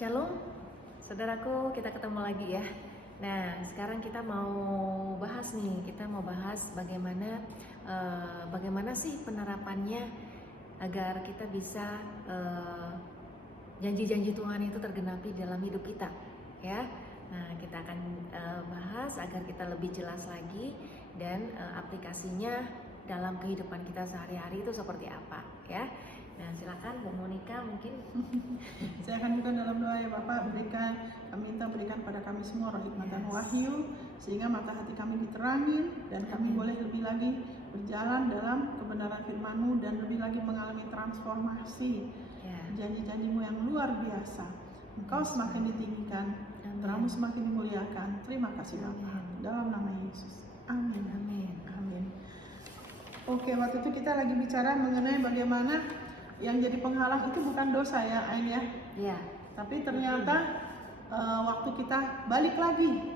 Shalom, saudaraku, kita ketemu lagi ya. Nah, sekarang kita mau bahas bagaimana sih penerapannya agar kita bisa janji-janji Tuhan itu tergenapi dalam hidup kita, ya. Nah, kita akan bahas agar kita lebih jelas lagi dan aplikasinya dalam kehidupan kita sehari-hari itu seperti apa, ya. Nah, silakan Bu Monica mungkin. Saya akan buka dalam doa ya Bapak, kami minta berikan pada kami semua roh hikmat dan wahyu, sehingga mata hati kami diterangin dan kami boleh lebih lagi berjalan dalam kebenaran firman-Mu dan lebih lagi mengalami transformasi janji-janji-Mu yang luar biasa. Engkau semakin ditinggikan, terang-Mu semakin dimuliakan. Terima kasih Bapak, dalam nama Yesus. Amin. Amin. Amin. Oke, waktu itu kita lagi bicara mengenai bagaimana yang jadi penghalang itu bukan dosa ya, Ain ya. Iya. Tapi ternyata waktu kita balik lagi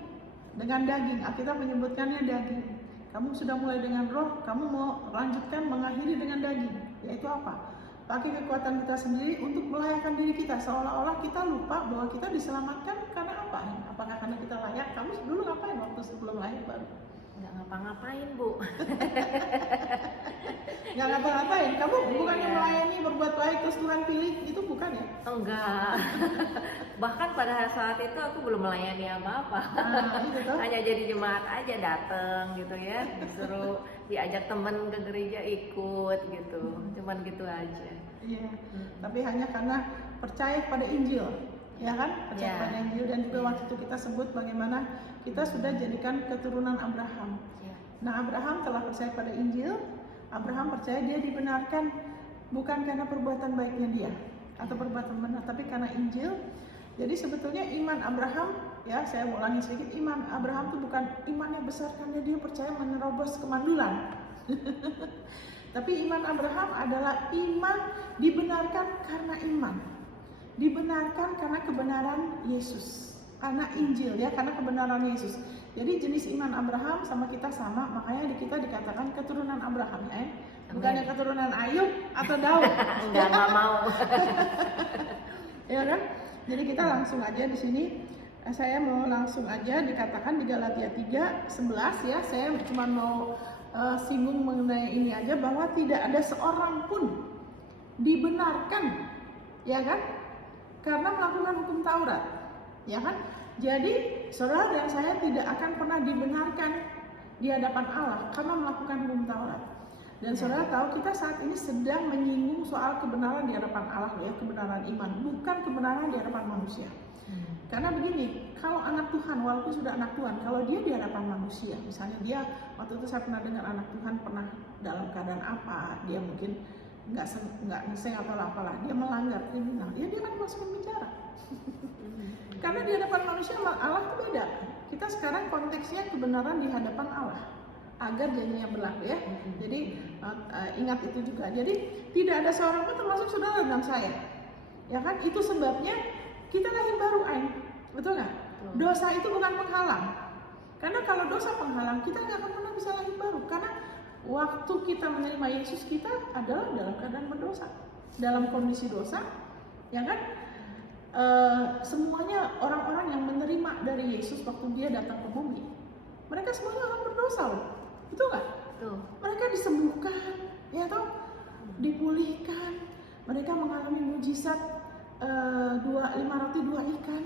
dengan daging, Alkitab menyebutkannya daging. Kamu sudah mulai dengan roh, kamu mau lanjutkan mengakhiri dengan daging. Yaitu apa? Pakai kekuatan kita sendiri untuk melayakan diri kita, seolah-olah kita lupa bahwa kita diselamatkan karena apa? Apakah karena kita layak? Kamu dulu ngapain waktu sebelum lahir baru? Nggak ngapa-ngapain, Bu. Nggak ngapa-ngapain, kamu bukannya Iya. melayani berbuat baik terus Tuhan pilih, itu bukan ya? Enggak. Bahkan pada saat itu aku belum melayani apa-apa. Itu toh. Hanya jadi jemaat aja, datang gitu ya. Disuruh diajak temen ke gereja ikut gitu. Cuman gitu aja. Iya, tapi hanya karena percaya pada Injil, ya kan? Percaya pada Injil, dan juga waktu itu kita sebut bagaimana kita sudah jadikan keturunan Abraham. Iya. Nah, Abraham telah percaya pada Injil. Abraham percaya dia dibenarkan bukan karena perbuatan baiknya dia atau perbuatan benar, tapi karena Injil. Jadi sebetulnya iman Abraham, ya saya ulangi sedikit, iman Abraham itu bukan iman yang besar karena dia percaya menerobos kemandulan. Tapi iman Abraham adalah iman dibenarkan karena iman. Dibenarkan karena kebenaran Yesus. Karena Injil ya, karena kebenaran Yesus. Jadi jenis iman Abraham sama kita sama, makanya di kita dikatakan keturunan Abraham ya. Bukannya keturunan Ayub atau Daud. Nggak mau. Ya kan? Jadi kita langsung aja di sini. Saya mau langsung aja dikatakan di Galatia 3:11 ya. Saya cuma mau singgung mengenai ini aja, bahwa tidak ada seorang pun dibenarkan, ya kan? Karena melakukan hukum Taurat, ya kan? Jadi saudara dan saya tidak akan pernah dibenarkan di hadapan Allah karena melakukan hukum Taurat. Dan saudara tahu kita saat ini sedang menyinggung soal kebenaran di hadapan Allah ya, kebenaran iman, bukan kebenaran di hadapan manusia. Karena begini, kalau anak Tuhan, walaupun sudah anak Tuhan, kalau dia di hadapan manusia, misalnya dia, waktu itu saya pernah dengar anak Tuhan pernah dalam keadaan apa, dia mungkin nggak ngeseng atau apalah, dia melanggar kriminal, ya dia akan masuk penjara. Karena di hadapan manusia Allah itu beda. Kita sekarang konteksnya kebenaran di hadapan Allah agar janjinya berlaku ya. Jadi ingat itu juga. Jadi tidak ada seorang pun termasuk saudara dan saya. Ya kan? Itu sebabnya kita lahir baru, Ain. Betul nggak? Dosa itu bukan penghalang. Karena kalau dosa penghalang, kita nggak akan pernah bisa lahir baru. Karena waktu kita menerima Yesus, kita adalah dalam keadaan berdosa, dalam kondisi dosa, ya kan? Semuanya orang-orang yang menerima dari Yesus waktu dia datang ke bumi, mereka semuanya orang berdosa loh, betul nggak? Betul. Mereka disembuhkan, ya toh, dipulihkan, mereka mengalami mujizat 5 roti 2 ikan,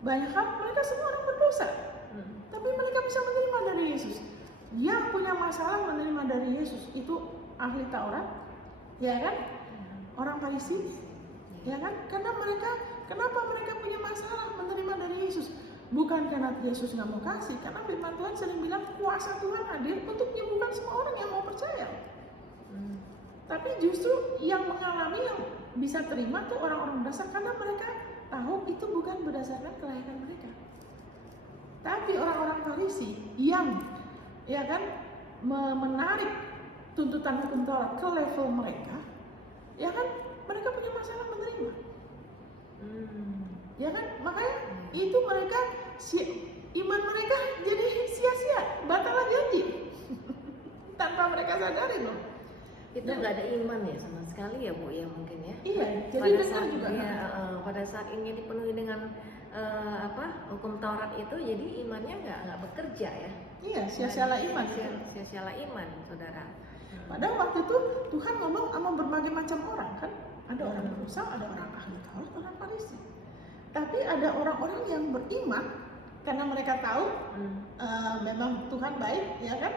banyak hal, mereka semua orang berdosa, tapi mereka bisa menerima dari Yesus. Yang punya masalah menerima dari Yesus itu ahli Taurat, ya kan? Orang Farisi, ya kan? Karena kenapa mereka punya masalah menerima dari Yesus? Bukan karena Yesus nggak mau kasih, karena firman Tuhan sering bilang kuasa Tuhan hadir untuk menyembuhkan semua orang yang mau percaya. Tapi justru yang mengalami, yang bisa terima tuh orang-orang dasar, karena mereka tahu itu bukan berdasarkan kelayakan mereka. Tapi orang-orang Farisi yang, ya kan, menarik tuntutan hukum Taurat ke level mereka, ya kan, mereka punya masalah menerima. Ya kan, makanya itu mereka iman mereka jadi sia-sia, batallah janji tanpa mereka sadari loh. Itu nggak ada iman ya sama sekali ya Bu ya, mungkin ya. Iya, jadi pada dengar saat juga. pada saat ini dipenuhi dengan hukum Taurat itu, jadi imannya nggak bekerja ya. Iya, sia-sialah iman. Sia-sialah iman, saudara. Padahal waktu itu Tuhan ngomong sama berbagai macam orang kan. Ada orang berusaha, ada orang ahli Taurat, orang Farisi. Tapi ada orang-orang yang beriman karena mereka tahu memang Tuhan baik, ya kan?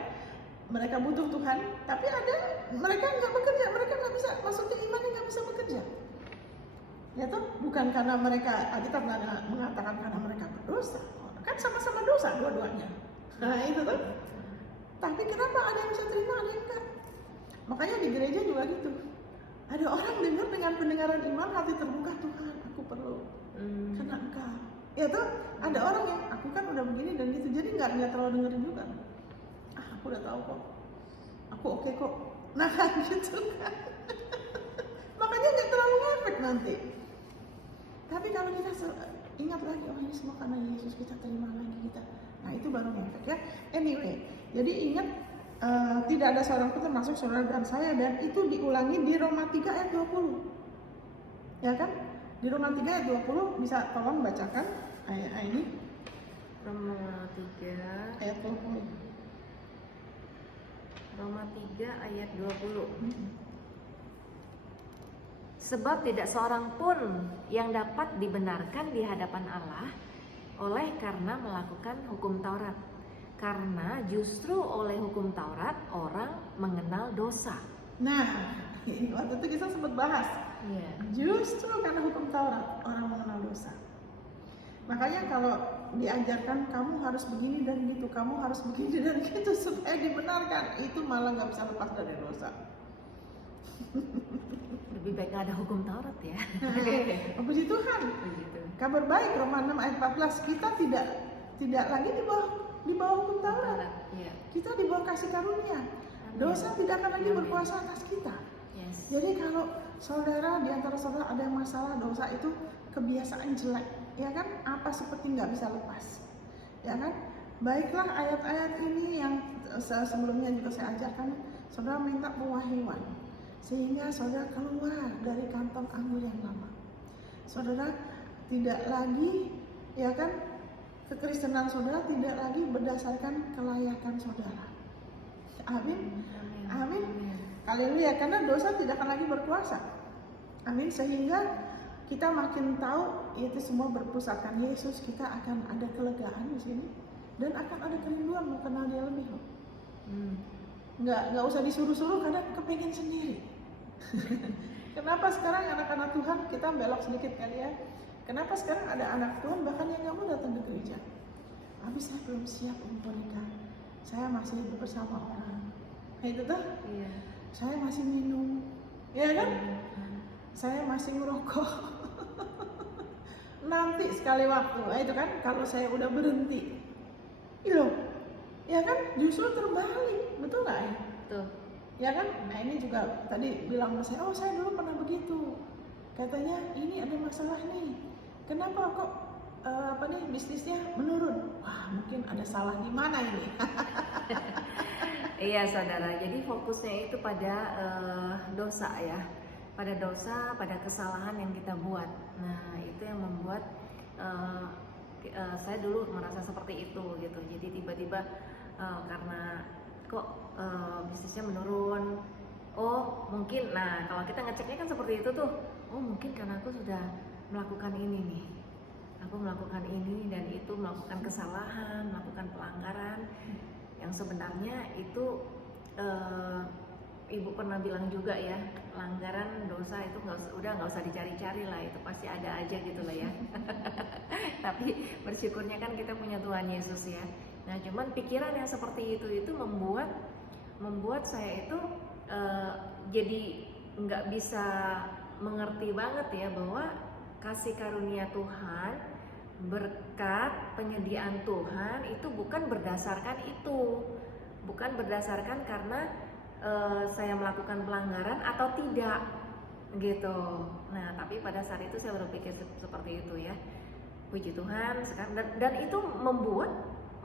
Mereka butuh Tuhan. Tapi ada mereka nggak bekerja, mereka nggak bisa, maksudnya imannya nggak bisa bekerja. Ya toh, bukan karena mereka, Alkitab mengatakan karena mereka berdosa, kan sama-sama dosa dua-duanya. Nah itu tuh. Tapi kenapa ada yang bisa terima, ada yang enggak? Makanya di gereja juga gitu. Ada orang dengar dengan pendengaran iman, hati terbuka, Tuhan, aku perlu karena Engkau. Ya tuh, ada orang yang aku kan udah begini dan gitu, jadi nggak terlalu dengerin juga. Aku udah tahu kok, aku oke kok. Nah gitu kan. Makanya nggak terlalu efek nanti. Tapi kalau kita ingat lagi, oh ini semua karena Yesus, kita terima lagi kita. Nah itu baru efek ya. Anyway, jadi ingat tidak ada seorang pun termasuk saudara dan saya, dan itu diulangi di Roma 3 ayat 20. Ya kan? Di Roma 3 ayat 20 bisa tolong bacakan ayat ini. Roma 3 ayat 20. Roma 3 ayat 20. Sebab tidak seorang pun yang dapat dibenarkan di hadapan Allah oleh karena melakukan hukum Taurat. Karena justru oleh hukum Taurat orang mengenal dosa. Nah, waktu itu kita sempat bahas. Justru karena hukum Taurat orang mengenal dosa. Makanya kalau diajarkan kamu harus begini dan gitu, kamu harus begini dan gitu supaya dibenarkan, itu malah nggak bisa lepas dari dosa. Lebih baik nggak ada hukum Taurat ya. Puji Tuhan. Kabar baik Roma 6 ayat 14, kita tidak lagi di bawah hukum Taurat. Kita di bawah kasih karunia. Dosa tidak akan lagi berkuasa atas kita. Jadi kalau saudara, di antara saudara ada masalah dosa, itu kebiasaan jelek, ya kan? Apa seperti nggak bisa lepas, ya kan? Baiklah, ayat-ayat ini yang sebelumnya juga saya ajarkan, saudara minta pewahyuan sehingga saudara keluar dari kantong anggur yang lama. Saudara tidak lagi, ya kan, kekristenan saudara tidak lagi berdasarkan kelayakan saudara. Amin. Amin. Haleluya, karena dosa tidak akan lagi berkuasa. Amin. Sehingga kita makin tahu itu semua berpusatkan Yesus, kita akan ada kelegaan di sini dan akan ada kerinduan mau kenal Dia lebih. Nggak usah disuruh-suruh karena kepengen sendiri. Kenapa sekarang anak-anak Tuhan, kita belok sedikit kali ya. Kenapa sekarang ada anak Tuhan bahkan yang nggak mau datang ke gereja? Habis saya belum siap untuk nikah, saya masih hidup bersama orang. Itu tuh. Iya. Saya masih minum, ya kan? Saya masih ngerokok. Nanti sekali waktu, itu kan kalau saya udah berhenti, loh, ya kan? Justru terbalik, betul nggak ya? Betul. Ya kan? Nah ini juga tadi bilang sama saya, oh saya dulu pernah begitu. Katanya ini ada masalah nih. Kenapa kok bisnisnya menurun? Wah mungkin ada salah di mana ini? Iya saudara, jadi fokusnya itu pada dosa ya, pada dosa, pada kesalahan yang kita buat. Nah itu yang membuat saya dulu merasa seperti itu gitu. Jadi tiba-tiba karena kok bisnisnya menurun, oh mungkin, nah kalau kita ngeceknya kan seperti itu tuh, oh mungkin karena aku sudah melakukan ini nih, aku melakukan ini dan itu, melakukan kesalahan, melakukan pelanggaran yang sebenarnya itu ibu pernah bilang juga ya, pelanggaran dosa itu udah nggak usah dicari-cari lah, itu pasti ada aja gitu lah ya. Tapi bersyukurnya kan kita punya Tuhan Yesus ya. Nah cuman pikiran yang seperti itu membuat saya itu jadi nggak bisa mengerti banget ya bahwa kasih karunia Tuhan, berkat penyediaan Tuhan itu bukan berdasarkan itu, bukan berdasarkan karena saya melakukan pelanggaran atau tidak gitu. Nah tapi pada saat itu saya berpikir seperti itu ya, puji Tuhan sekarang, dan itu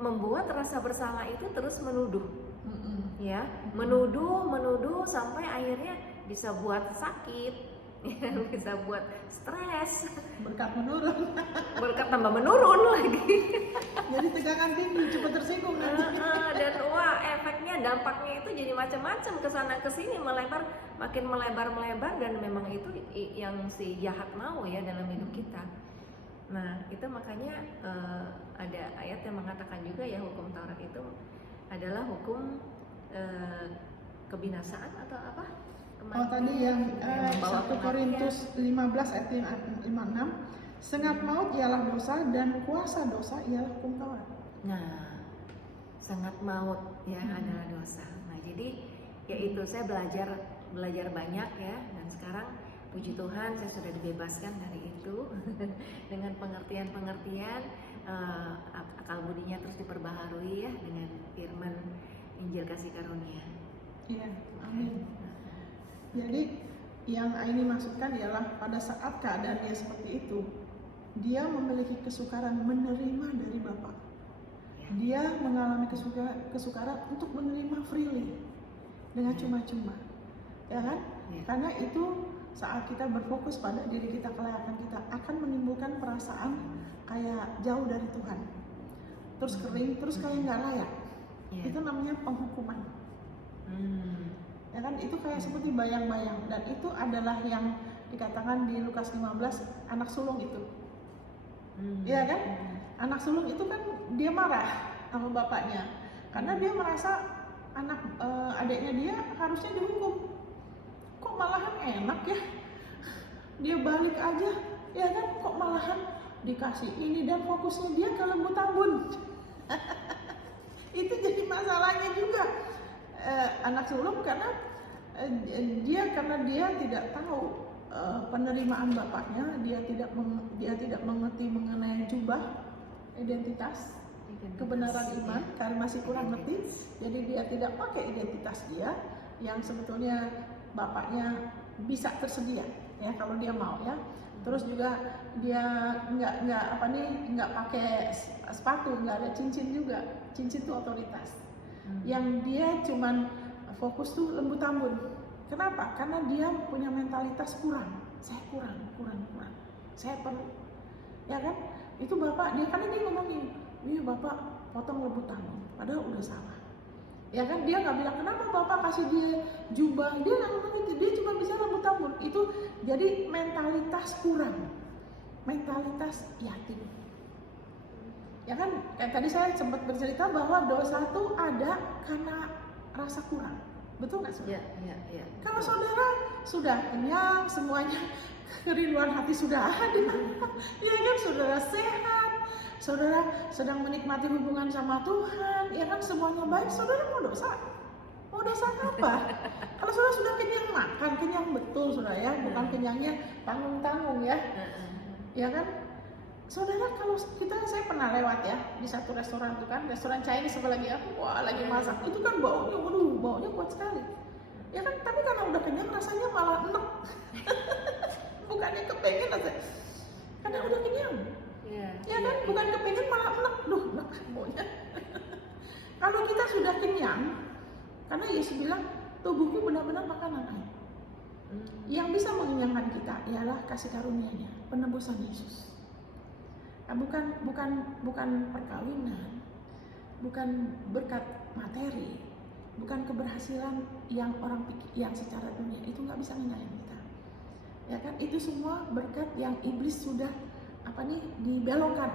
membuat rasa bersalah itu terus menuduh, ya, menuduh sampai akhirnya bisa buat sakit, yang bisa buat stres, Berkat menurun. berkat tambah menurun lagi. Jadi tegangan tinggi, cepat tersinggung nanti. Dan wah, efeknya, dampaknya itu jadi macam-macam, kesana kesini, melebar, makin melebar dan memang itu yang si jahat mau ya dalam hidup kita. Nah, itu makanya ada ayat yang mengatakan juga ya, hukum Taurat itu adalah hukum kebinasaan atau apa? Oh tadi yang membawa 1 Korintus 15 ayat 56, sengat maut ialah dosa dan kuasa dosa ialah hukum Taurat. Nah, sangat maut ya adalah dosa. Nah, jadi yaitu saya belajar banyak ya, dan sekarang puji Tuhan saya sudah dibebaskan dari itu dengan pengertian akal budinya terus diperbaharui ya dengan firman Injil kasih karunia. Iya, amin. Jadi yang Aini maksudkan ialah pada saat keadaan dia seperti itu, dia memiliki kesukaran menerima dari Bapa. Dia mengalami kesukaran untuk menerima freely, dengan cuma-cuma, ya kan? Karena itu saat kita berfokus pada diri kita, kelayakan kita akan menimbulkan perasaan kayak jauh dari Tuhan, terus kering, terus kayak nggak layak. Itu namanya penghukuman. Ya kan, itu kayak seperti bayang-bayang, dan itu adalah yang dikatakan di Lukas 15 anak sulung itu. Iya kan? Anak sulung itu kan dia marah sama bapaknya karena dia merasa adiknya dia harusnya dihukum. Kok malahan enak ya? Dia balik aja, ya kan? Kok malahan dikasih ini, dan fokusnya dia ke lembu tambun. Itu jadi masalahnya juga. Anak sulung karena dia tidak tahu penerimaan bapaknya, dia tidak mengerti mengenai jubah, identitas, kebenaran iman, karena masih kurang ngerti. Jadi dia tidak pakai identitas dia yang sebetulnya bapaknya bisa tersedia ya kalau dia mau ya. Terus juga dia nggak pakai sepatu, nggak ada cincin juga. Cincin itu otoritas. Yang dia cuman fokus tuh lembu tambun. Kenapa? Karena dia punya mentalitas kurang. Saya kurang. Saya perlu. Ya kan? Itu bapak dia, karena dia ngomongin, iya bapak potong lembu tambun. Padahal udah salah. Ya kan? Dia nggak bilang kenapa bapak kasih dia jubah. Dia nggak ngomong gitu. Dia cuma bisa lembu tambun. Itu jadi mentalitas kurang. Mentalitas yatim. Ya kan, kayak tadi saya sempat bercerita bahwa dosa itu ada karena rasa kurang. Betul nggak saudara? Iya. Kalau saudara sudah kenyang, semuanya kerinduan hati sudah ada, ya kan, saudara sehat, saudara sedang menikmati hubungan sama Tuhan, ya kan, semuanya baik, saudara mau dosa? Mau dosa apa? Kalau saudara sudah kenyang makan, kenyang betul saudara ya, bukan kenyangnya tanggung-tanggung ya, ya kan? Saudara, kalau saya pernah lewat ya di satu restoran itu kan, restoran Chinese apalagi lagi masak, itu kan baunya kuat sekali. Ya kan, tapi karena udah kenyang rasanya malah enek. Bukannya kepengen aja. Karena udah kenyang. Ya kan, bukan kepengen malah enek. Enek baunya. Kalau kita sudah kenyang, karena Yesus bilang tubuhku benar-benar makanan air. Yang bisa mengenyangkan kita ialah kasih karunia-Nya, penebusan Yesus. Nah, bukan perkawinan, bukan berkat materi, bukan keberhasilan yang orang pikir yang secara dunia, itu nggak bisa ngenyangin kita. Ya kan, itu semua berkat yang iblis sudah dibelokkan,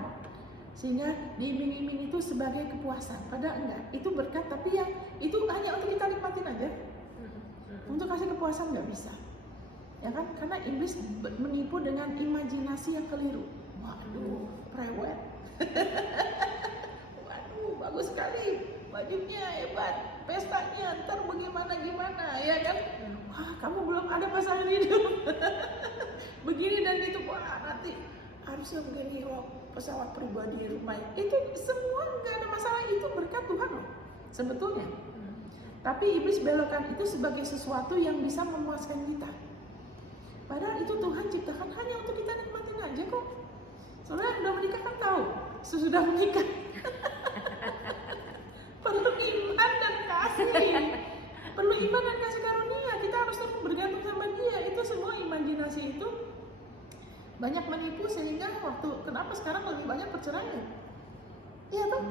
sehingga diiming-iming itu sebagai kepuasan. Padahal enggak, itu berkat, tapi yang itu hanya untuk kita nikmatin aja. Untuk kasih kepuasan nggak bisa. Ya kan, karena iblis menipu dengan imajinasi yang keliru. Waduh, prewed. Waduh, bagus sekali. Bajunya hebat, pestanya ntar gimana ya kan? Wah, kamu belum ada pasangan hidup. Begini dan itu, wah nanti harusnya begini, pesawat pribadi, rumah. Itu semua nggak ada masalah, itu berkat Tuhan loh sebetulnya. Tapi iblis belokkan itu sebagai sesuatu yang bisa memuaskan kita. Padahal itu Tuhan ciptakan hanya untuk kita nikmatin aja kok. Soalnya udah menikah kan tahu, sesudah menikah perlu iman dan kasih, perlu iman dan kasih karunia. Kita harus terus bergantung sama Dia. Itu semua imajinasi banyak menipu sehingga kenapa sekarang lebih banyak perceraian? Iya kan?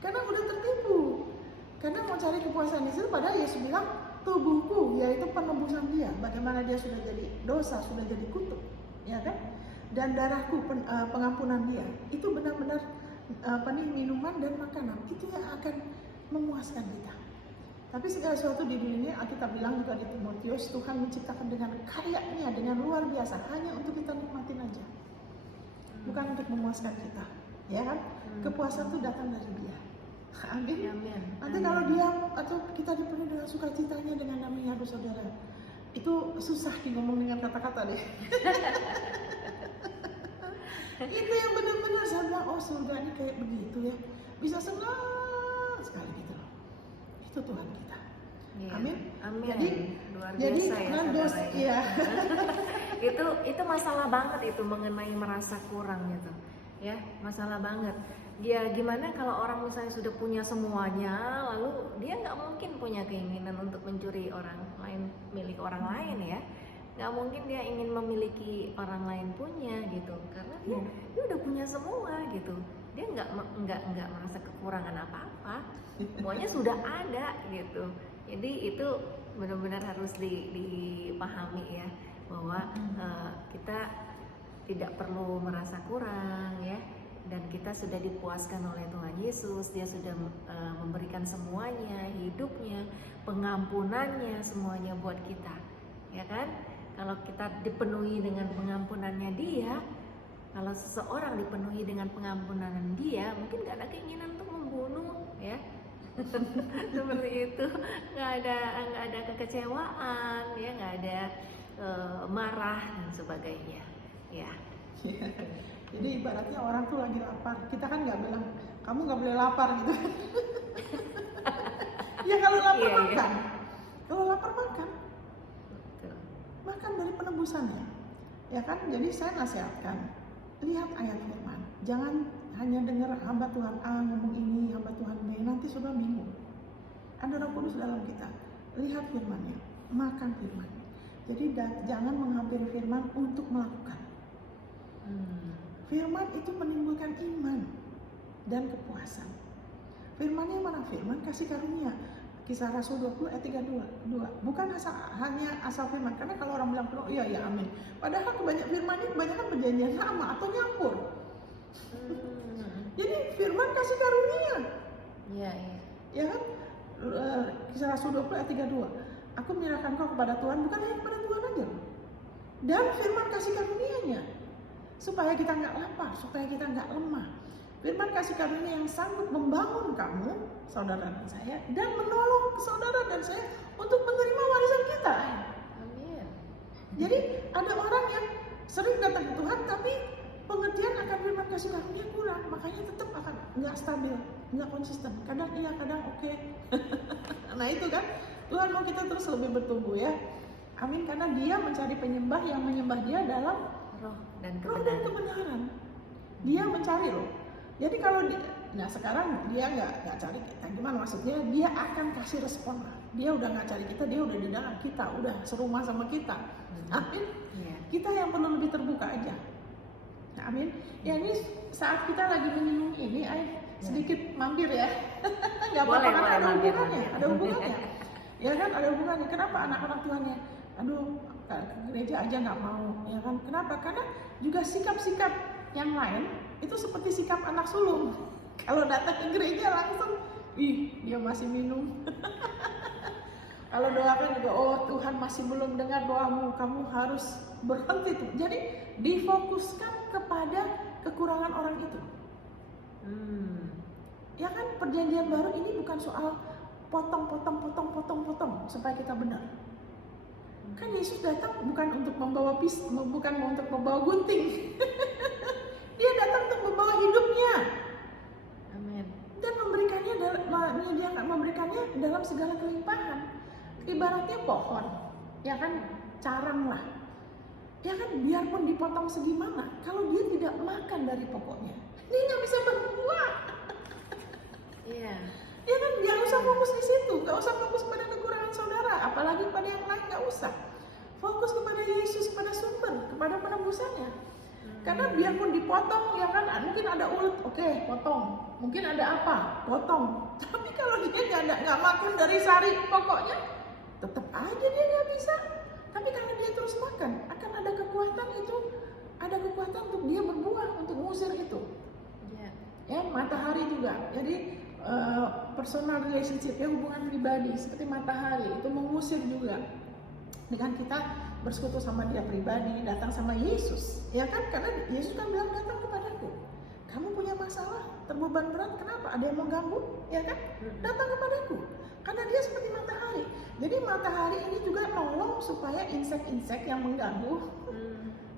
Karena udah tertipu. Karena mau cari kepuasan di situ, padahal Yesus bilang tubuhku, yaitu penebusan dia. Bagaimana dia sudah jadi dosa, sudah jadi kutuk, ya kan? Dan darahku pengampunan dia. Itu benar-benar minuman dan makanan. Itu yang akan memuaskan kita. Tapi segala sesuatu di dunia ini, kita bilang juga di Timotius, Tuhan menciptakan dengan kayanya, dengan luar biasa, hanya untuk kita nikmatin aja. Bukan untuk memuaskan kita, ya kan? Kepuasan itu datang dari dia. Amin. Amin. Nanti kalau dia atau kita dipenuhi dengan sukacitanya dengan namanya saudara, itu susah ngomong dengan kata-kata deh. Itu yang benar-benar saya bilang, oh surga ini kayak begitu ya, bisa senang sekali gitu loh. Itu Tuhan kita. Iya. Amin. Amin. Jadi luar jadi biasa ya, saudara, iya. itu masalah banget itu mengenai merasa kurang gitu. Ya, masalah banget. Ya gimana kalau orang misalnya sudah punya semuanya, lalu dia nggak mungkin punya keinginan untuk mencuri orang lain, milik orang lain ya. Nggak mungkin dia ingin memiliki orang lain punya gitu, karena dia udah punya semua gitu. Dia nggak merasa kekurangan apa-apa, semuanya sudah ada gitu. Jadi itu benar-benar harus dipahami ya, bahwa kita tidak perlu merasa kurang ya. Dan kita sudah dipuaskan oleh Tuhan Yesus. Dia sudah memberikan semuanya, hidupnya, pengampunannya, semuanya buat kita, ya kan? Kalau kita dipenuhi dengan pengampunannya Dia, kalau seseorang dipenuhi dengan pengampunan Dia, mungkin gak ada keinginan untuk membunuh, ya. Seperti itu, nggak ada kekecewaan, ya, nggak ada marah dan sebagainya, ya. Jadi ibaratnya orang tuh lagi lapar, kita kan nggak bilang kamu nggak boleh lapar gitu. Ya kalau lapar makan, kalau lapar makan, makan dari penebusannya, ya kan? Jadi saya nasihatkan, lihat ayat firman, jangan hanya dengar hamba Tuhan A ngomong ini, hamba Tuhan B, nanti sudah bingung. Ada Roh Kudus dalam kita, lihat firmannya, makan firman. Jadi jangan menghampiri firman untuk melakukan. Firman itu menimbulkan iman dan kepuasan. Firmannya mana? Firman kasih karunia. Kisah Rasul 20 ayat 32. Bukan hanya asal firman. Karena kalau orang bilang iya ya amin. Padahal firman ini kebanyakan perjanjian lama atau nyampur. Jadi firman kasih karunia. Iya. Ya kan? Kisah Rasul 20 ayat 32. Aku menyerahkan kau kepada Tuhan, bukan hanya kepada Tuhan aja. Dan firman kasih karunianya. Supaya kita nggak lapar, supaya kita nggak lemah. Firman kasih karunia yang sanggup membangun kamu, saudara dan saya, dan menolong saudara dan saya untuk menerima warisan kita. Amin. Jadi ada orang yang sering datang ke Tuhan, tapi pengertian akan firman kasih karunia kurang, makanya tetap akan nggak stabil, nggak konsisten. Kadang iya, kadang oke. Nah itu kan, Tuhan mau kita terus lebih bertumbuh ya. Amin, karena Dia mencari penyembah yang menyembah Dia dalam roh dan kebenaran. Dia mencari loh. Jadi kalau sekarang dia nggak cari kita, gimana maksudnya? Dia akan kasih respon lah. Dia udah nggak cari kita, dia udah di dalam kita, udah serumah sama kita. Amin. Kita yang perlu lebih terbuka aja. Amin. Ya ini saat kita lagi menyinggung ini, sedikit mampir ya. Nggak apa-apa kan ada hubungannya, ada hubungannya. Ya kan ada hubungannya. Kenapa anak-anak Tuhannya? Aduh, ke gereja aja nggak mau, ya kan? Kenapa? Karena juga sikap-sikap yang lain itu seperti sikap anak sulung. Kalau datang ke gereja langsung, dia masih minum. Kalau doakan juga, oh Tuhan masih belum dengar doamu, kamu harus berhenti tuh. Jadi difokuskan kepada kekurangan orang itu. Ya kan, perjanjian baru ini bukan soal potong supaya kita benar. Kan Yesus datang bukan untuk membawa bukan untuk membawa gunting. Dia datang untuk membawa hidupnya. Amin. Dan memberikannya dalam segala kelimpahan. Ibaratnya pohon, ya kan, carang lah. Ya kan, biarpun dipotong segimana, kalau dia tidak makan dari pokoknya, dia nggak bisa berbuah. Iya. Ya kan, jangan usah fokus di situ, nggak usah fokus pada kekurangan saudara, apalagi pada yang lain, nggak usah. Fokus kepada Yesus, kepada sumber, kepada penebusannya. Karena biarpun dipotong ya kan, mungkin ada ulet, oke, potong. Mungkin ada apa, potong. Tapi kalau dia nggak makan dari sari pokoknya, tetap aja dia nggak bisa. Tapi kalau dia terus makan, akan ada kekuatan itu, ada kekuatan untuk dia berbuah, untuk mengusir itu. Ya, matahari juga. Jadi personal relationship, ya, hubungan pribadi seperti matahari itu mengusir juga. Dengan kita bersekutu sama dia pribadi, datang sama Yesus, ya kan? Karena Yesus kan bilang, datang kepadaku. Kamu punya masalah, terbeban berat, kenapa? Ada yang mau ganggu, ya kan? Datang kepadaku. Karena dia seperti matahari. Jadi matahari ini juga nolong supaya insek-insek yang mengganggu,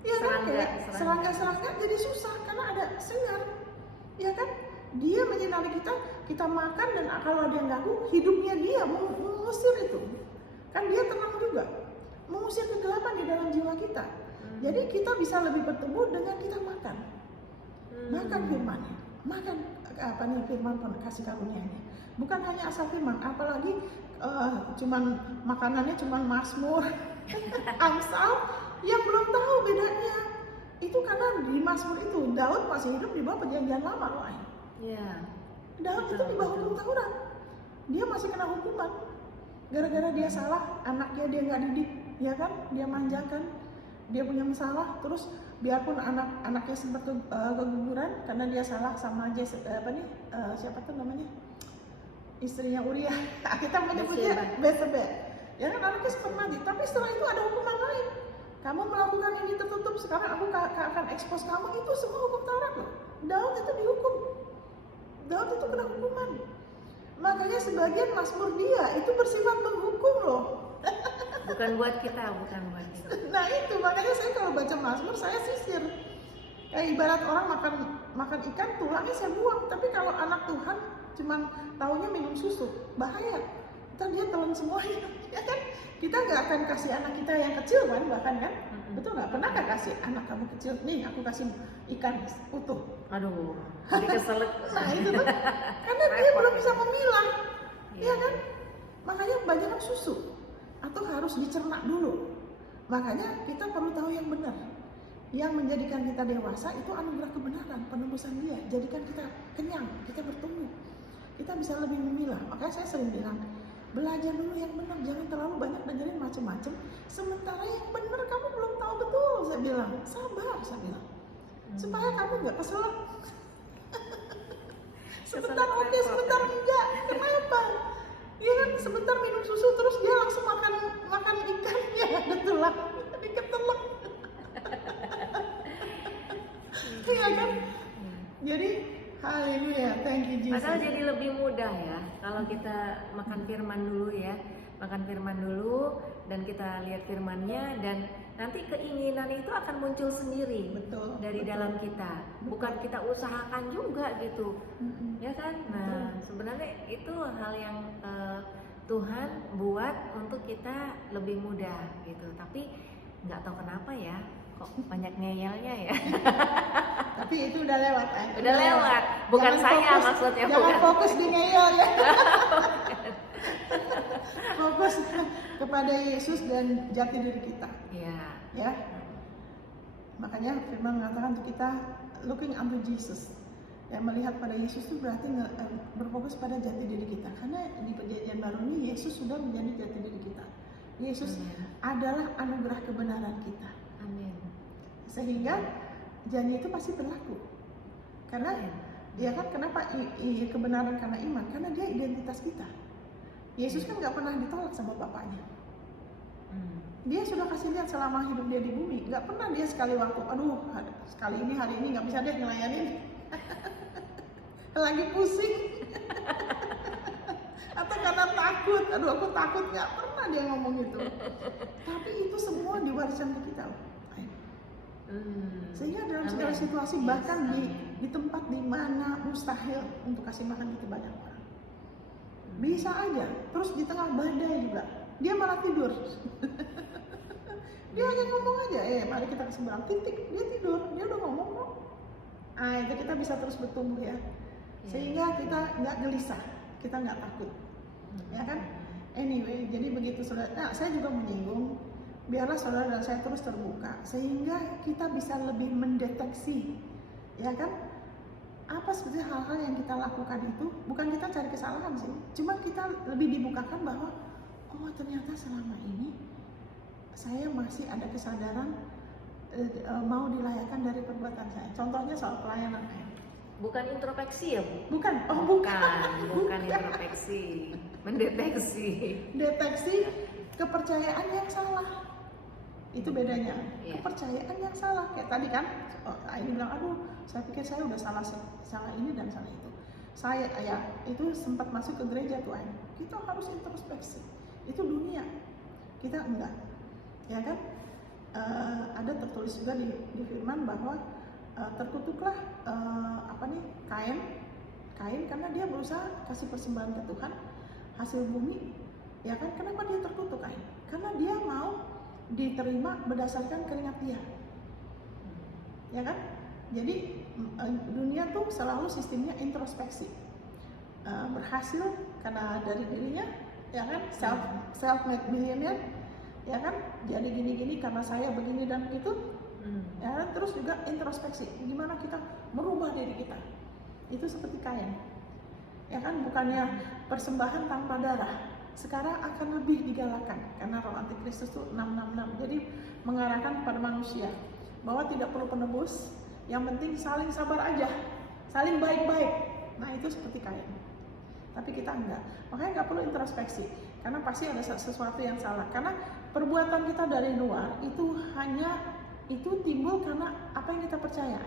ya kan? Kayak serangga-serangga jadi susah karena ada sinar, ya kan? Dia menyinari kita, kita makan, dan kalau ada yang ganggu, hidupnya dia mengusir itu. Kan dia tenang juga, mengusir kegelapan di dalam jiwa kita. Jadi kita bisa lebih bertumbuh dengan kita makan. Makan firman-Nya, makan firman kasih karunia-Nya. Bukan hanya asal firman, apalagi cuman makanannya cuman Mazmur, Amsal, yang belum tahu bedanya. Itu karena di Mazmur itu Daud masih hidup di bawah perjanjian lama loh. Daud itu di bawah hukum Taurat. Dia masih kena hukuman gara-gara dia salah, anaknya dia nggak didik, ya kan? Dia manjakan, dia punya masalah. Terus biarpun anaknya sempat keguguran karena dia salah sama siapa tuh namanya, istrinya Uria. Kita menyebutnya Betseba. Ya kan, anaknya sempat mati. Tapi setelah itu ada hukuman lain. Kamu melakukan ini tertutup, sekarang aku akan ekspos kamu. Itu semua hukum Taurat loh. Daud itu dihukum. Daud itu kena hukuman. Makanya sebagian Mazmur dia itu bersifat menghukum loh. Bukan buat kita, bukan buat kita. Nah itu, makanya saya kalau baca Mazmur saya sisir. Kayak ibarat orang makan ikan, tulangnya saya buang. Tapi kalau anak Tuhan cuman taunya minum susu, bahaya. Ntar dia telan semuanya, ya kan? Kita nggak akan kasih anak kita yang kecil kan, bahkan kan? Betul nggak? Pernah nggak kasih anak kamu kecil, nih aku kasih ikan utuh? Aduh, jadi keselak. Nah itu tuh, karena dia belum bisa memilah, ya kan? Makanya banyak susu, atau harus dicerna dulu. Makanya kita perlu tahu yang benar. Yang menjadikan kita dewasa itu anugerah kebenaran, penebusan Dia. Jadikan kita kenyang, kita bertumbuh, kita bisa lebih memilah. Makanya saya sering bilang, belajar dulu yang benar, jangan terlalu banyak dengerin macam-macam. Sementara yang benar kamu belum tahu betul, saya bilang. Sabar, saya bilang. Supaya kamu nggak keselak. Sebentar oke, sebentar enggak. Kenapa? Dia kan sebentar minum susu terus dia langsung makan ikan, ya ada tulang, diketelak. Iya kan? Jadi haleluya, thank you Jesus. Padahal jadi lebih mudah ya kalau kita makan firman dulu ya, makan firman dulu dan kita lihat firmannya, dan nanti keinginan itu akan muncul sendiri. Betul, dari betul. Dalam kita, bukan kita usahakan juga gitu, ya kan? Nah sebenarnya itu hal yang Tuhan buat untuk kita lebih mudah gitu, tapi nggak tahu kenapa ya kok banyak ngeyelnya ya. Tapi itu udah lewat kan? Udah lewat, bukan jangan saya fokus, maksudnya. Jangan bukan. fokus di ngeyel ya. Fokus kepada Yesus dan jati diri kita. Iya. Ya. Makanya firman mengatakan untuk kita looking unto Jesus. Ya, melihat pada Yesus itu berarti berfokus pada jati diri kita. Karena di perjanjian baru ini Yesus sudah menjadi jati diri kita. Yesus adalah anugerah kebenaran kita. Amin. Sehingga janji itu pasti berlaku. Karena dia kan, kenapa kebenaran karena iman? Karena dia identitas kita. Yesus kan nggak pernah ditolak sama Bapaknya. Dia sudah kasih lihat selama hidup dia di bumi. Nggak pernah dia sekali waktu, aduh hari ini nggak bisa deh ngelayanin. Lagi pusing. Atau karena takut, aduh aku takut, nggak pernah dia ngomong itu. Tapi itu semua diwariskan ke kita. Sehingga dalam segala situasi, bahkan di tempat di mana mustahil untuk kasih makan itu banyak orang, bisa aja. Terus di tengah badai juga dia malah tidur. Dia hanya ngomong aja, mari kita ke seberang, titik, dia tidur, dia udah ngomong kok. Itu kita bisa terus bertumbuh ya, sehingga kita nggak gelisah, kita nggak takut, ya kan? Anyway, jadi begitu saudara. Nah, saya juga menyinggung biarlah saudara dan saya terus terbuka sehingga kita bisa lebih mendeteksi, ya kan, apa sebetulnya hal-hal yang kita lakukan itu. Bukan kita cari kesalahan sih, cuma kita lebih dibukakan bahwa oh ternyata selama ini saya masih ada kesadaran mau dilayakkan dari perbuatan saya. Contohnya soal pelayanan. Bukan introspeksi ya, Bu? Bukan, oh Bukan introspeksi, mendeteksi. Deteksi kepercayaan yang salah. Itu bedanya. Iya. Kepercayaan yang salah. Kayak tadi kan, ini bilang, aduh, saya pikir saya udah salah ini dan salah itu. Saya ya itu sempat masuk ke gereja tuh, kita harus introspeksi. Itu dunia, kita enggak, ya kan? Ada tertulis juga di firman bahwa terkutuklah Kain karena dia berusaha kasih persembahan ke Tuhan hasil bumi, ya kan? Kenapa dia terkutuk Kain? Karena dia mau diterima berdasarkan keringat dia, ya kan? Jadi dunia tuh selalu sistemnya introspeksi, berhasil karena dari dirinya, ya kan? Self-made millionaire, ya kan? Jadi gini-gini karena saya begini dan begitu. Ya, terus juga introspeksi, gimana kita merubah diri kita. Itu seperti Kain, ya kan? Bukannya persembahan tanpa darah, sekarang akan lebih digalakan karena roh antikristus itu 666. Jadi mengarahkan kepada manusia bahwa tidak perlu penebus, yang penting saling sabar aja, saling baik-baik. Nah itu seperti Kain. Tapi kita enggak, makanya nggak perlu introspeksi, karena pasti ada sesuatu yang salah. Karena perbuatan kita dari luar itu timbul karena apa yang kita percaya.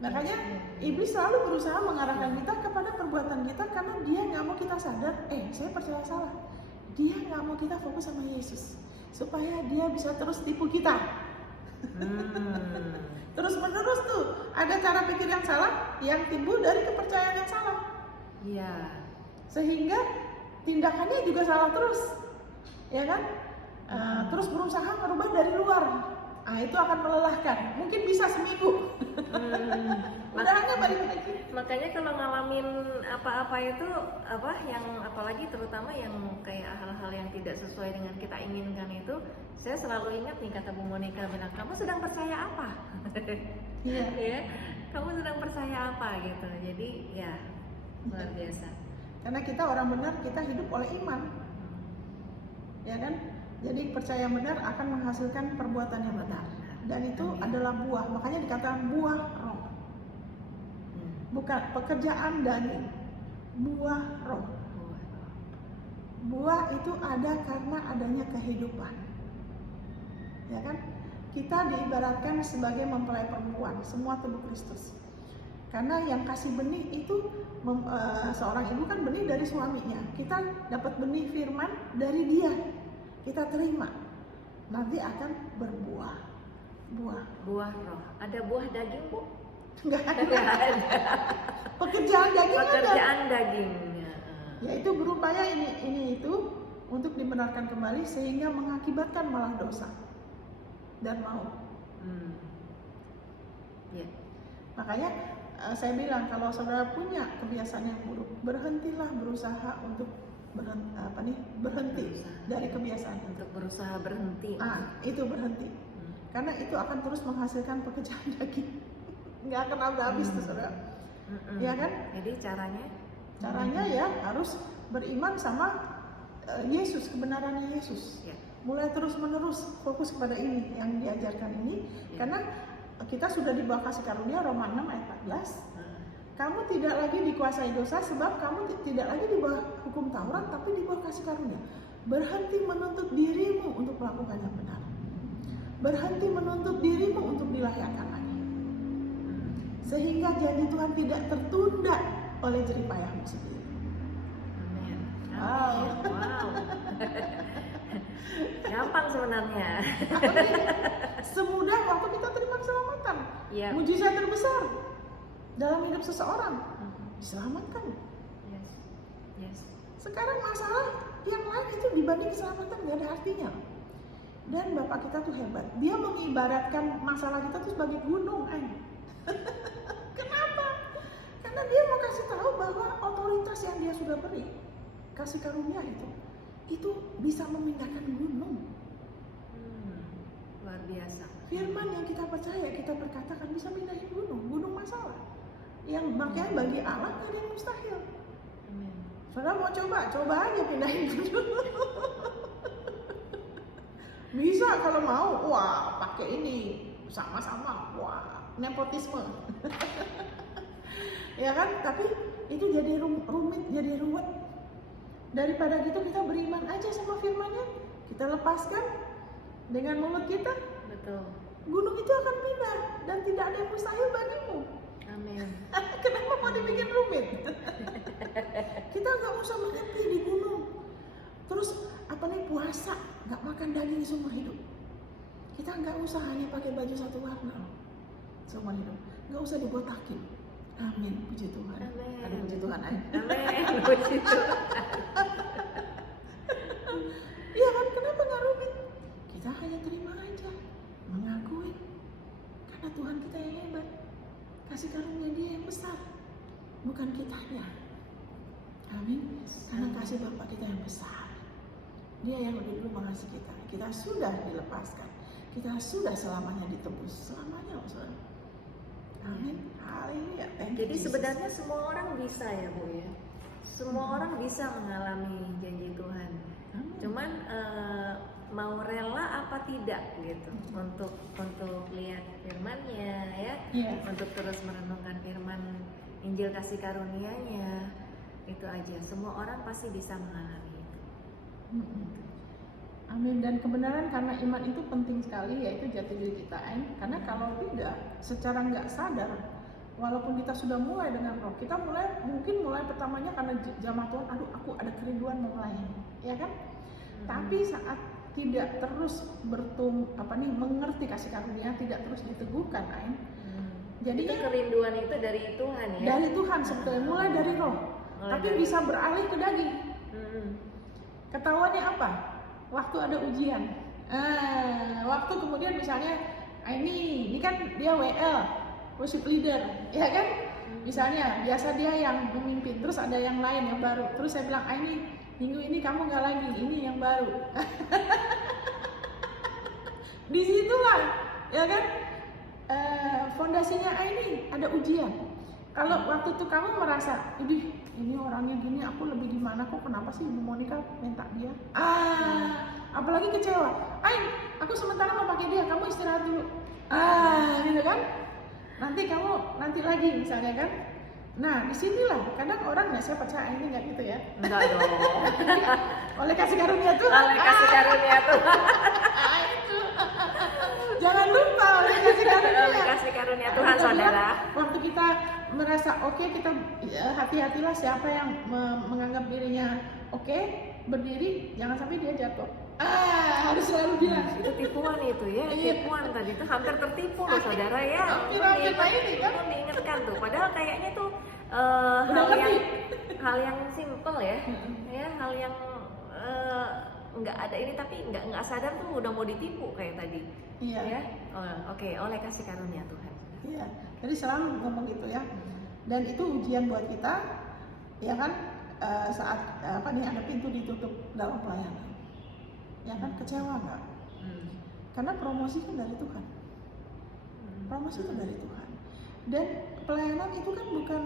Makanya iblis selalu berusaha mengarahkan kita kepada perbuatan kita karena dia nggak mau kita sadar, saya percaya salah. Dia nggak mau kita fokus sama Yesus supaya dia bisa terus tipu kita. Terus menerus tuh ada cara pikir yang salah yang timbul dari kepercayaan yang salah. Iya. Sehingga tindakannya juga salah terus, ya kan? Terus berusaha merubah dari luar. Itu akan melelahkan. Mungkin bisa seminggu. Udahannya balik lagi. Makanya kalau ngalamin apa-apa itu yang apalagi terutama yang kayak hal-hal yang tidak sesuai dengan kita inginkan itu, saya selalu ingat nih kata Bu Monica bilang, kamu sedang percaya apa? Iya. Ya, kamu sedang percaya apa gitu. Jadi ya luar biasa. Karena kita orang benar, kita hidup oleh iman, ya kan? Jadi percaya benar akan menghasilkan perbuatan yang benar, dan itu adalah buah. Makanya dikatakan buah roh, bukan pekerjaan daging, buah roh. Buah itu ada karena adanya kehidupan, ya kan? Kita diibaratkan sebagai mempelai perempuan, semua tubuh Kristus. Karena yang kasih benih itu seorang ibu kan benih dari suaminya. Kita dapat benih firman dari dia. Kita terima, nanti akan berbuah. Buah roh. Ada buah daging, Bu? Enggak ada. Pekerjaan daging ada. Pekerjaan daging. Yaitu berupaya ini itu untuk dibenarkan kembali sehingga mengakibatkan malah dosa dan maut. Ya. Makanya saya bilang kalau saudara punya kebiasaan yang buruk, berhentilah berusaha untuk berhenti dari kebiasaan. Untuk berusaha berhenti. Itu berhenti. Karena itu akan terus menghasilkan pekerjaan daging. Nggak akan habis tuh saudara. Ya kan? Jadi Caranya ya harus beriman sama Yesus, kebenarannya Yesus. Ya. Mulai terus menerus fokus kepada ini yang diajarkan ini. Karena kita sudah di bawah kasih karunia, Roma 6 ayat 14. Kamu tidak lagi dikuasai dosa sebab kamu tidak lagi di bawah hukum Taurat tapi di bawah kasih karunia. Berhenti menuntut dirimu untuk melakukan yang benar. Berhenti menuntut dirimu untuk dilayakkan lagi. Sehingga janji Tuhan tidak tertunda oleh jeripayahmu sendiri. Amin. Wow. Gampang sebenarnya. Semudah waktu kita terima keselamatan. Yep. Mujizat terbesar dalam hidup seseorang diselamatkan. Yes. Sekarang masalah yang lain itu dibanding keselamatan nggak ada artinya. Dan Bapak kita tuh hebat. Dia mengibaratkan masalah kita tuh sebagai gunung, Kenapa? Karena dia mau kasih tahu bahwa otoritas yang dia sudah beri, kasih karunia itu bisa memindahkan gunung. Luar biasa. Firman yang kita percaya, kita berkatakan bisa pindahin gunung masalah. Yang makanya bagi Allah nggak ada yang mustahil. Amin. Saudara mau coba aja pindahin gunung. Bisa kalau mau, wah pakai ini sama-sama, wah nepotisme. Ya kan, tapi itu jadi rumit, jadi ruwet. Daripada gitu kita beriman aja sama firman-Nya, kita lepaskan dengan mulut kita, Betul. gunung itu akan pindah dan tidak ada yang mustahil bagimu. Amin. Kenapa mau dibikin rumit? Kita nggak usah menyepi di gunung. Terus apa nih puasa, nggak makan daging seumur hidup. Kita nggak usah hanya pakai baju satu warna seumur hidup. Nggak usah dibotakin. Amin, puji Tuhan. Amin. Ada puji Tuhan aja. Amin. Puji Tuhan. Iya kan, kenapa nggak rumit? Kita hanya terima aja, mengakui. Karena Tuhan kita yang hebat. Kasih karunia Dia yang besar, bukan kitanya. Amin. Karena kasih Bapa kita yang besar. Dia yang lebih dulu mengasihi kita. Kita sudah dilepaskan. Kita sudah selamanya ditebus. Selamanya, saudara. Amin. Haleluya. Jadi sebenarnya semua orang bisa ya Bu ya. Semua orang bisa mengalami janji Tuhan. Cuman mau rela apa tidak gitu untuk lihat firman-Nya ya. Iya. Untuk terus merenungkan firman Injil kasih karunia-Nya. Itu aja. Semua orang pasti bisa mengalami itu. Amin. Dan kebenaran karena iman itu penting sekali, yaitu jati diri kita. Karena kalau tidak, secara nggak sadar, walaupun kita sudah mulai dengan roh, kita mungkin mulai pertamanya karena jamaah Tuhan, aduh aku ada kerinduan mau melayani, ya kan? Tapi saat tidak terus mengerti kasih karunia, tidak terus diteguhkan, jadi itu kerinduan itu dari Tuhan ya. Dari Tuhan sebetulnya, mulai dari roh, tapi bisa beralih ke daging. Ketahuannya apa? Waktu ada ujian, waktu kemudian misalnya ini kan dia WL, worship leader, ya kan? Misalnya biasa dia yang memimpin, terus ada yang lain yang baru, terus saya bilang, ini minggu ini kamu nggak lagi, ini yang baru. Disitulah, ya kan? Fondasinya ini ada ujian. Kalau waktu itu kamu merasa, ini orangnya gini, aku lebih gimana kok, kenapa sih Ibu Monica minta dia? Apalagi kecewa. Aku sementara mau pakai dia, kamu istirahat dulu. Gitu kan? Nanti lagi misalnya kan? Nah, disinilah kadang orang saya percaya ini nggak gitu ya? Enggak dong. Oleh kasih karunia Tuhan. Oleh kasih karunia Tuhan. Itu. Jangan lupa oleh kasih karunia. Oleh kasih karunia Tuhan, saudara. Waktu kita merasa oke, kita hati-hatilah siapa yang menganggap dirinya oke, berdiri, jangan sampai dia jatuh. Harus selalu bilang. Itu tipuan itu ya, tipuan tadi itu hampir tertipu loh saudara ya. Hampir ini kan. Diingatkan tuh, padahal kayaknya tuh hal yang simple ya, hal yang nggak ada ini tapi nggak sadar tuh udah mau ditipu kayak tadi. Iya. Ya, oke, oleh kasih karunia Tuhan. Iya, jadi selalu ngomong gitu ya. Dan itu ujian buat kita, ya kan? Saat ada pintu ditutup dalam pelayanan, ya kan, kecewa nggak? Karena promosi kan dari Tuhan. Promosi itu dari Tuhan. Dan pelayanan itu kan bukan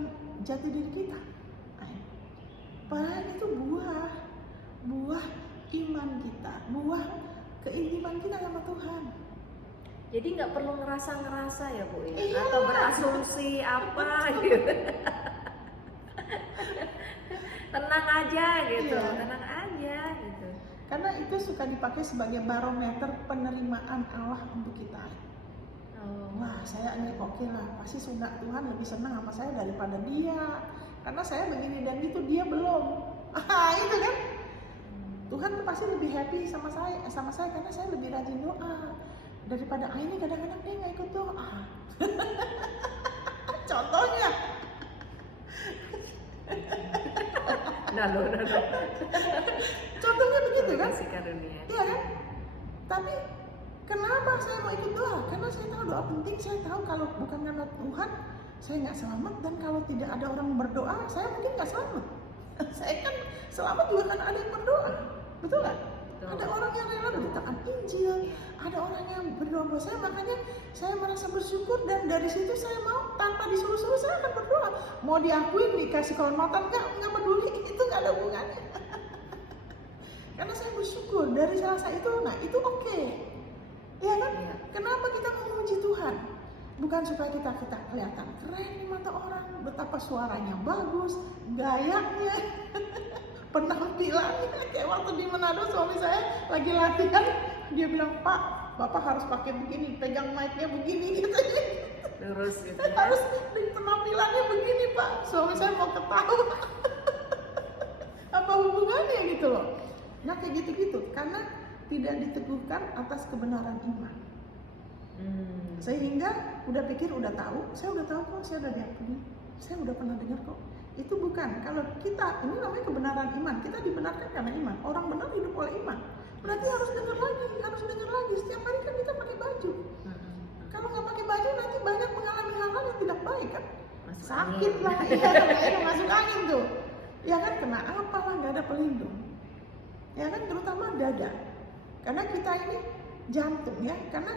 jati diri kita. Pelayanan itu buah iman kita, buah keintiman kita sama Tuhan. Jadi nggak perlu ngerasa ya Bu ya, Iya. atau berasumsi apa gitu. Tenang aja gitu, Iya. tenang aja gitu. Karena itu suka dipakai sebagai barometer penerimaan Allah untuk kita. Wah, saya ini oke lah, pasti sunat Tuhan lebih senang sama saya daripada dia. Karena saya begini dan itu dia belum. Itu kan. Tuhan tuh pasti lebih happy sama saya karena saya lebih rajin doa daripada ini kadang-kadang dia nggak ikut doa. Contohnya. Nalo. Contohnya begitu kan? Kasih karunia. Iya kan? Tapi kenapa saya mau ikut doa? Karena saya tahu doa penting. Saya tahu kalau bukan karena Tuhan, saya nggak selamat. Dan kalau tidak ada orang berdoa, saya mungkin nggak selamat. Saya kan selamat juga karena ada yang berdoa. Betul nggak? Betul. Ada orang yang rela memberitakan Injil, ada orang yang berdoa buat saya, makanya saya merasa bersyukur dan dari situ saya mau tanpa disuruh-suruh saya akan berdoa. Mau diakuin dikasih kehormatan nggak peduli, itu nggak ada hubungannya. Karena saya bersyukur dari rasa itu, nah itu oke. Ya kan? Iya. Kenapa kita memuji Tuhan? Bukan supaya kita kelihatan keren di mata orang, betapa suaranya bagus, gayanya, penampilannya. Kayak waktu di Manado suami saya lagi latihan, dia bilang, "Pak, Bapak harus pakai begini, pegang mic-nya begini," gitu. Lurus gitu ya. Harus di penampilannya begini, Pak. Suami saya mau ketawa. Apa hubungannya gitu loh? Nah kayak gitu-gitu, karena tidak diteguhkan atas kebenaran iman. Sehingga udah pikir udah tahu, saya udah tahu kok, saya udah diakui, saya udah pernah dengar kok. Itu bukan, kalau kita, ini namanya kebenaran iman, kita dibenarkan karena iman. Orang benar hidup oleh iman. Berarti harus dengar lagi, setiap hari kan kita pakai baju. Kalau nggak pakai baju nanti banyak mengalami hal-hal yang tidak baik kan. Masuk Sakit angin. lah, iya, masuk angin tuh. Ya kan, kena apa lah, nggak ada pelindung. Ya kan, terutama dada. Karena kita ini jantung ya, karena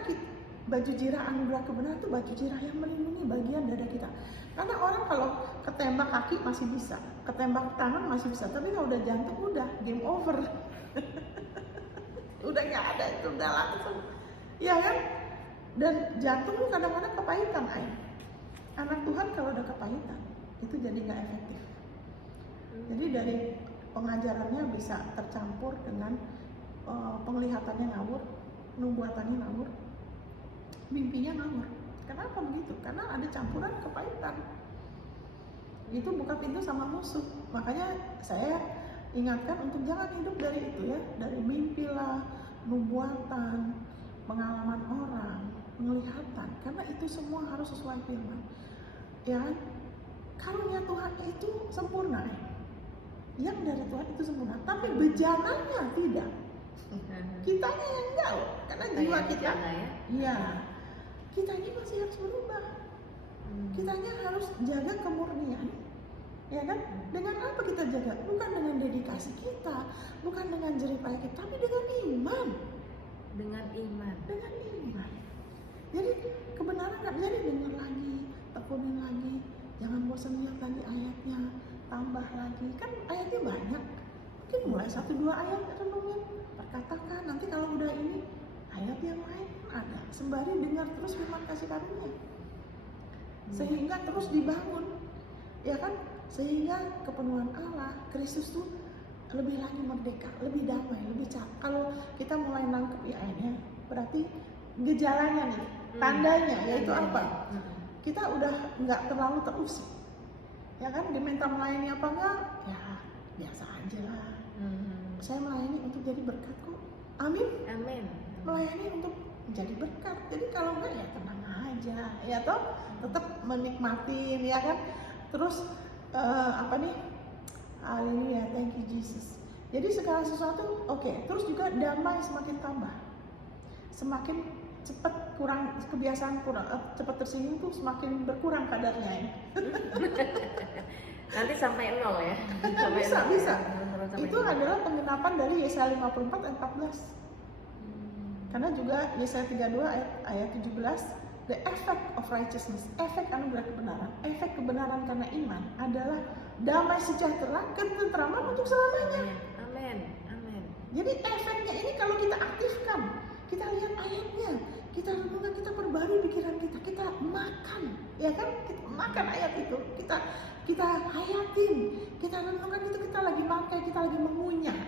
baju jirah anugerah kebenaran itu baju jirah yang melindungi bagian dada kita. Karena orang kalau ketembak kaki masih bisa, ketembak tangan masih bisa, tapi kalau udah jantung udah game over. Udah nggak ada, itu udah langsung. Ya kan? Dan jantung tuh kadang-kadang kepahitan, anak Tuhan kalau udah kepahitan itu jadi nggak efektif. Jadi dari pengajarannya bisa tercampur dengan penglihatannya ngawur, nubuatannya ngawur, mimpinya ngawur. Kenapa begitu? Karena ada campuran kepahitan. Itu buka pintu sama musuh. Makanya saya ingatkan untuk jangan hidup dari itu ya, dari mimpi lah, nubuatan, pengalaman orang, penglihatan. Karena itu semua harus sesuai firman. Ya, karunia Tuhan itu sempurna. Yang dari Tuhan itu sempurna, tapi bejananya tidak. Kitanya yang enggak loh, karena jiwa kita, iya, kitanya masih harus berubah. Kitanya harus jaga kemurnian, ya kan? Dengan apa kita jaga? Bukan dengan dedikasi kita, bukan dengan jerih payah kita, tapi dengan iman. Dengan iman. Dengan iman. Jadi kebenaran nggak jadi dengar lagi, tekunin lagi, jangan bosan lihat lagi ayatnya, tambah lagi. Kan ayatnya banyak, mungkin mulai 1-2 ayat renungin, perkatakan. Nanti kalau udah ini ayat yang lain ada, sembari dengar terus firman kasih karunia, sehingga terus dibangun, ya kan? Sehingga kepenuhan Allah, Kristus tuh lebih lagi merdeka, lebih damai, lebih cakep. Kalau kita mulai nangkep ya ayatnya, berarti gejalanya nih, tandanya yaitu apa? Kita udah nggak terlalu terusik, ya kan? Diminta melayani apa enggak? Ya biasa aja lah. Saya melayani untuk jadi berkat kok. Amin. Amin. Melayani untuk menjadi berkat. Jadi kalau enggak ya tenang aja, ya toh, tetap menikmatin, ya kan. Terus apa nih? Haleluya, thank you Jesus. Jadi segala sesuatu oke. Terus juga damai semakin tambah, semakin cepat kurang kebiasaan kurang cepat tersinggung tuh semakin berkurang kadarnya ya. Nanti sampai 0 ya. Sampai Bisa, 0, bisa. turun sampai Itu 0. adalah penggenapan dari Yesaya 54 ayat 14. Karena juga Yesaya 32 ayat 17, the effect of righteousness, efek anugerah kebenaran, efek kebenaran karena iman adalah damai sejahtera, ketentraman untuk selamanya. Amin. Amin. Jadi efeknya ini kalau kita aktifkan, kita lihat ayatnya, kita renungkan, kita perbarui pikiran kita, kita makan, ya kan? Kita makan ayat itu, kita hayatin, kita renungkan itu, kita lagi makan, kita lagi mengunyah,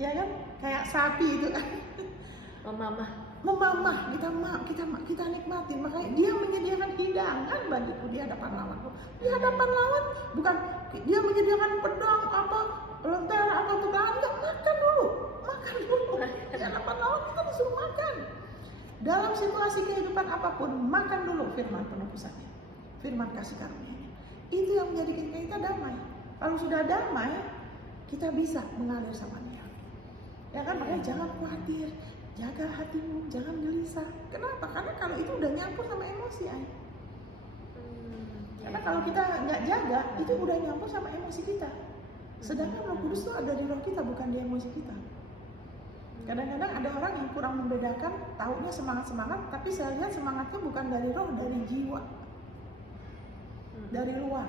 ya kan? Kayak sapi itu kan. Memamah, kita nikmatin. Makanya dia menyediakan hidangan bagiku di hadapan lawanku. Di hadapan lawan bukan dia menyediakan pedang apa, lentera apa pegangan, enggak, makan dulu. Di hadapan lawan kita disuruh makan. Dalam situasi kehidupan apapun, makan dulu firman penebusannya, firman kasih karunia. Itu yang menjadikan kita damai. Kalau sudah damai, kita bisa mengalir sama dia. Ya kan, makanya jangan khawatir. Jaga hatimu, jangan gelisah. Kenapa? Karena kalau itu udah nyampur sama emosi, Karena kalau kita nggak jaga, itu udah nyampur sama emosi kita. Sedangkan Roh Kudus itu ada di roh kita, bukan di emosi kita. Kadang-kadang ada orang yang kurang membedakan, taunya semangat-semangat, tapi saya lihat semangatnya bukan dari roh, dari jiwa. Dari luar,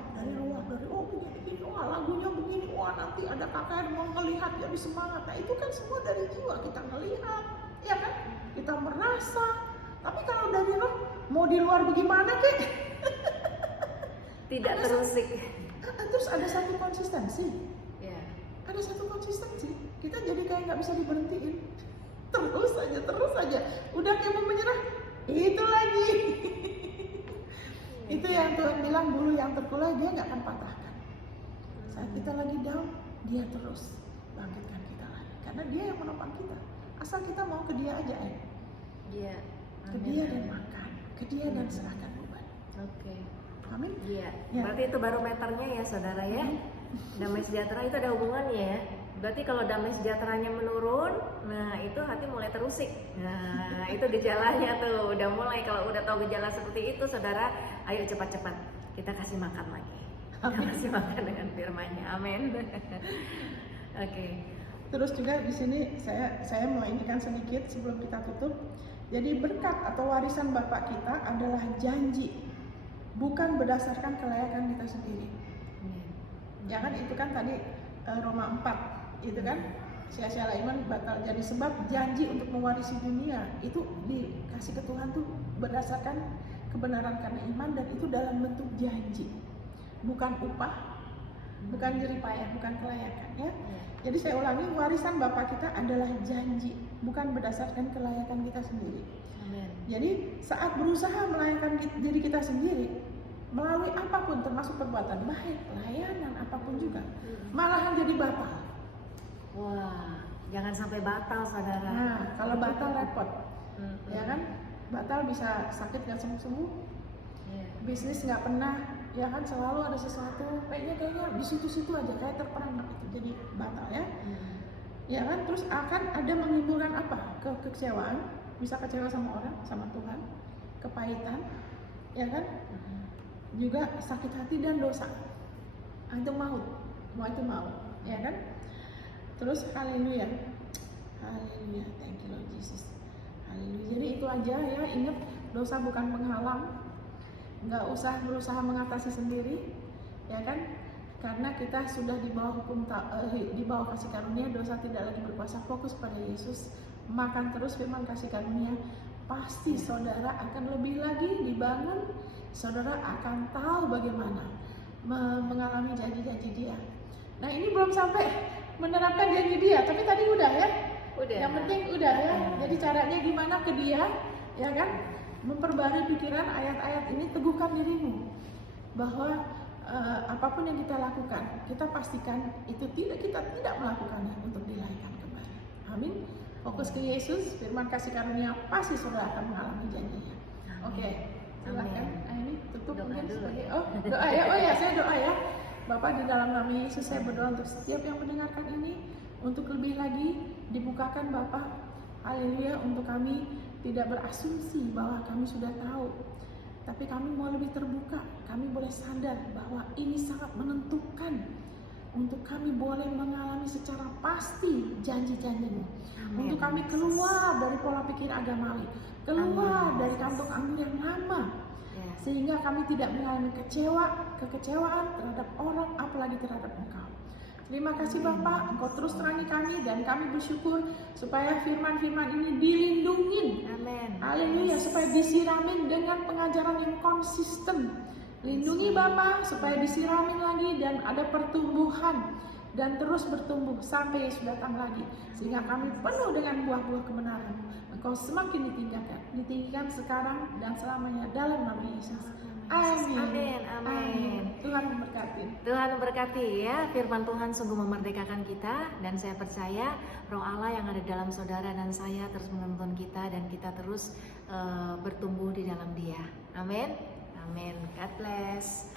oh begini, wah lagunya begini, wah nanti ada KKR mau ngelihat jadi semangat. Nah itu kan semua dari jiwa, kita ngelihat, ya kan? Kita merasa. Tapi kalau dari roh, mau di luar bagaimana kek? Tidak terusik. Terus ada satu konsistensi. Ya. Ada satu konsistensi. Kita jadi kayak nggak bisa diberhentiin. Terus aja. Udah kayak mau menyerah, itu lagi. Itu yang Tuhan bilang, bulu yang terkulai dia nggak akan patahkan. Saat kita lagi down, dia terus bangkitkan kita lagi. Karena dia yang menopang kita. Asal kita mau ke dia aja, Iya. ke dia dan makan, ke dia dan serahkan beban. Oke. Amin. Iya. Ya. Berarti itu barometernya ya saudara ya. Damai sejahtera itu ada hubungannya ya. Berarti kalau damai sejahteranya menurun, nah itu hati mulai terusik. Nah itu gejalanya tuh, udah mulai. Kalau udah tahu gejala seperti itu, saudara, ayo cepat-cepat kita kasih makan lagi. Kita kasih makan dengan firman-Nya. Amin. Oke. Terus juga di sini saya mau indikan sedikit sebelum kita tutup. Jadi berkat atau warisan Bapak kita adalah janji, bukan berdasarkan kelayakan kita sendiri. Ya kan itu kan tadi Roma 4 itu kan, sia-sialah iman bakal jadi sebab janji untuk mewarisi dunia itu dikasih ke Tuhan tuh berdasarkan kebenaran karena iman, dan itu dalam bentuk janji, bukan upah, bukan jerih payah, bukan kelayakan ya. Jadi saya ulangi, warisan Bapa kita adalah janji, bukan berdasarkan kelayakan kita sendiri. Amen. Jadi saat berusaha melayakan diri kita sendiri melalui apapun, termasuk perbuatan baik, pelayanan, apapun juga, malahan jadi batal. Wah, jangan sampai batal saudara. Nah, kalau batal repot, ya kan? Batal bisa sakit nggak sembuh-sembuh, bisnis nggak pernah, ya kan? Selalu ada sesuatu, kayaknya di situ-situ aja, kayak terperangkap itu, jadi batal ya. Ya kan? Terus akan ada menimbulkan apa? Kekecewaan, bisa kecewa sama orang, sama Tuhan, kepahitan, ya kan? Juga sakit hati dan dosa. Itu maut, ya kan? Terus haleluya, thank you Lord Jesus, haleluya. Jadi itu aja ya, ingat dosa bukan penghalang, nggak usah berusaha mengatasi sendiri, ya kan? Karena kita sudah di bawah hukum, di bawah kasih karunia, dosa tidak lagi berkuasa. Fokus pada Yesus, makan terus firman kasih karunia, pasti saudara akan lebih lagi dibangun. Saudara akan tahu bagaimana mengalami janji-janji Dia. Nah ini belum sampai menerapkan janji Dia, tapi tadi udah ya. Udah. Yang penting udah ya. Jadi caranya gimana ke Dia, ya kan? Memperbarui pikiran ayat-ayat ini, teguhkan dirimu bahwa apapun yang kita lakukan, kita pastikan itu kita tidak melakukannya untuk dilahirkan kembali. Amin. Fokus ke Yesus, firman kasih karunia, pasti saudara akan mengalami janjinya. Oke, silakan. Ini tutup Doa mungkin dulu. sebagai doa ya. Oh ya, saya doa ya. Bapak, di dalam nama Yesus saya berdoa untuk setiap yang mendengarkan ini, untuk lebih lagi dibukakan Bapak, haleluya, untuk kami tidak berasumsi bahwa kami sudah tahu, tapi kami mau lebih terbuka, kami boleh sadar bahwa ini sangat menentukan untuk kami boleh mengalami secara pasti janji-janji-Mu. Untuk kami keluar dari pola pikir agamawi, keluar dari kantong anggur yang lama, sehingga kami tidak mengalami kekecewaan terhadap orang, apalagi terhadap Engkau. Terima kasih Bapak, Engkau terus terangi kami, dan kami bersyukur supaya firman-firman ini dilindungi. Amin. Haleluya, supaya disiramin dengan pengajaran yang konsisten. Lindungi Bapak supaya disiramin lagi dan ada pertumbuhan dan terus bertumbuh sampai Yesus datang lagi, sehingga kami penuh dengan buah-buah kebenaran. Engkau semakin ditinggikan sekarang dan selamanya dalam nama Yesus. Amin. Amin. Amin. Tuhan memberkati. Tuhan memberkati ya. Firman Tuhan sungguh memerdekakan kita, dan saya percaya Roh Allah yang ada dalam saudara dan saya terus menuntun kita, dan kita terus bertumbuh di dalam Dia. Amin. Amin. God bless.